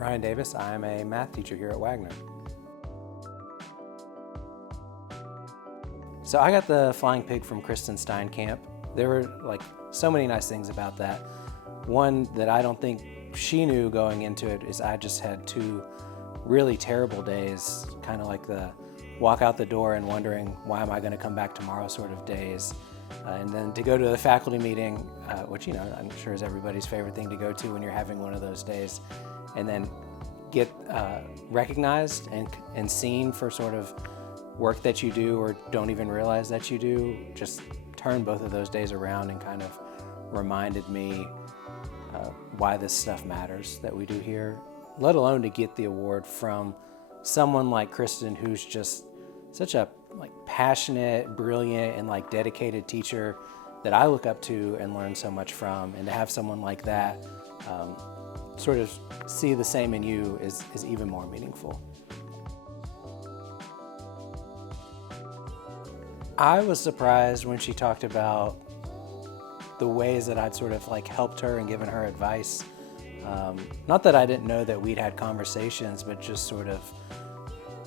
Ryan Davis. I'm a math teacher here at Wagner. So I got the Flying Pig from Kristen Steinkamp. There were like so many nice things about that. One that I don't think she knew going into it is I just had 2 really terrible days, kind of like the walk out the door and wondering why am I going to come back tomorrow sort of days. And then to go to the faculty meeting, which I'm sure is everybody's favorite thing to go to when you're having one of those days, and then get recognized and seen for sort of work that you do or don't even realize that you do, just turned both of those days around and kind of reminded me why this stuff matters that we do here, let alone to get the award from someone like Kristen, who's just such a passionate, brilliant, and dedicated teacher that I look up to and learn so much from. And to have someone like that sort of see the same in you is even more meaningful. I was surprised when she talked about the ways that I'd sort of helped her and given her advice. Not that I didn't know that we'd had conversations, but just sort of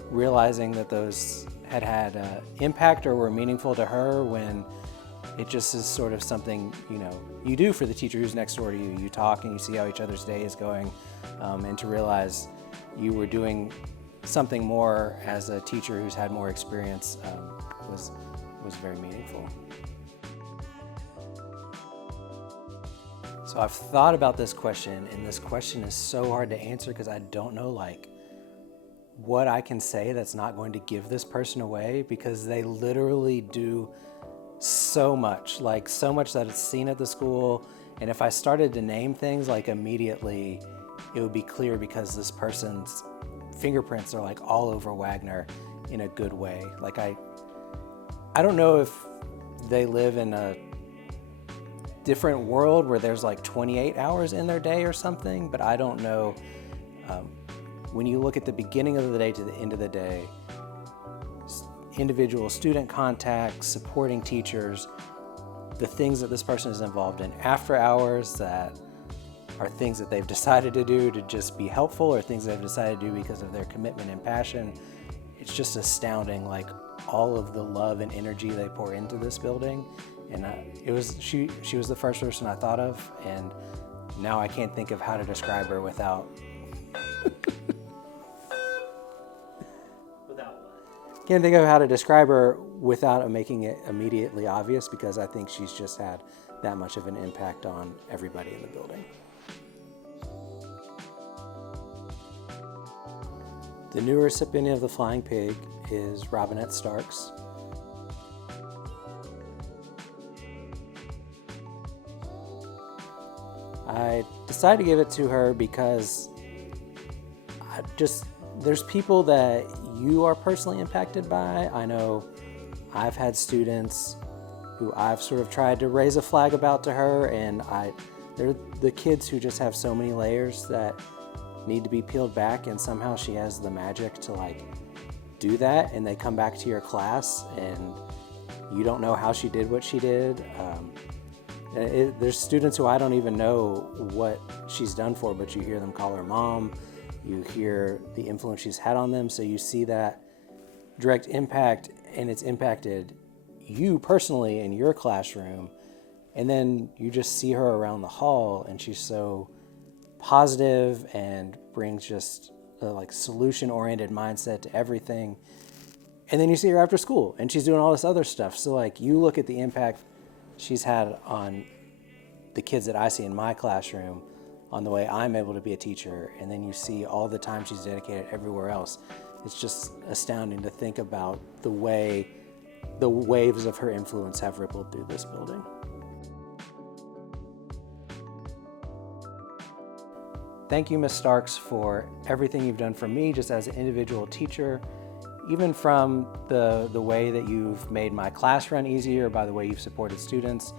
realizing that those had impact or were meaningful to her, when it just is sort of something you do for the teacher who's next door to you. You talk and you see how each other's day is going, and to realize you were doing something more as a teacher who's had more experience was very meaningful. So I've thought about this question, and this question is so hard to answer because I don't know what I can say that's not going to give this person away, because they literally do so much, so much that it's seen at the school. And if I started to name things, immediately it would be clear, because this person's fingerprints are all over Wagner in a good way. I don't know if they live in a different world where there's 28 hours in their day or something, but I don't know. When you look at the beginning of the day to the end of the day, individual student contact, supporting teachers, the things that this person is involved in after hours that are things that they've decided to do to just be helpful, or things they've decided to do because of their commitment and passion. It's just astounding, all of the love and energy they pour into this building. And she was the first person I thought of, and now I can't think of how to describe her without Can't think of how to describe her without making it immediately obvious, because I think she's just had that much of an impact on everybody in the building. The new recipient of the Flying Pig is Robinette Starks. I decided to give it to her because there's people that you are personally impacted by. I know I've had students who I've sort of tried to raise a flag about to her, and they're the kids who just have so many layers that need to be peeled back, and somehow she has the magic to do that, and they come back to your class and you don't know how she did what she did. There's students who I don't even know what she's done for, but you hear them call her mom. You hear the influence she's had on them, so you see that direct impact, and it's impacted you personally in your classroom. And then you just see her around the hall, and she's so positive and brings just a solution-oriented mindset to everything. And then you see her after school, and she's doing all this other stuff. So you look at the impact she's had on the kids that I see in my classroom, on the way I'm able to be a teacher, and then you see all the time she's dedicated everywhere else. It's just astounding to think about the way the waves of her influence have rippled through this building. Thank you, Ms. Starks, for everything you've done for me just as an individual teacher, even from the way that you've made my class run easier by the way you've supported students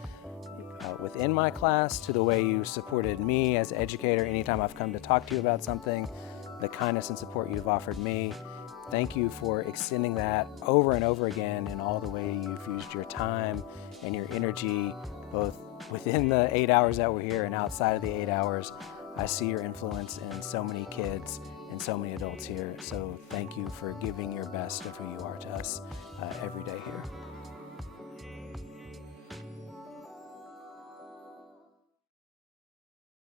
within my class, to the way you supported me as an educator anytime I've come to talk to you about something, the kindness and support you've offered me. Thank you for extending that over and over again in all the way you've used your time and your energy, both within the 8 hours that we're here and outside of the 8 hours. I see your influence in so many kids and so many adults here. So thank you for giving your best of who you are to us every day here.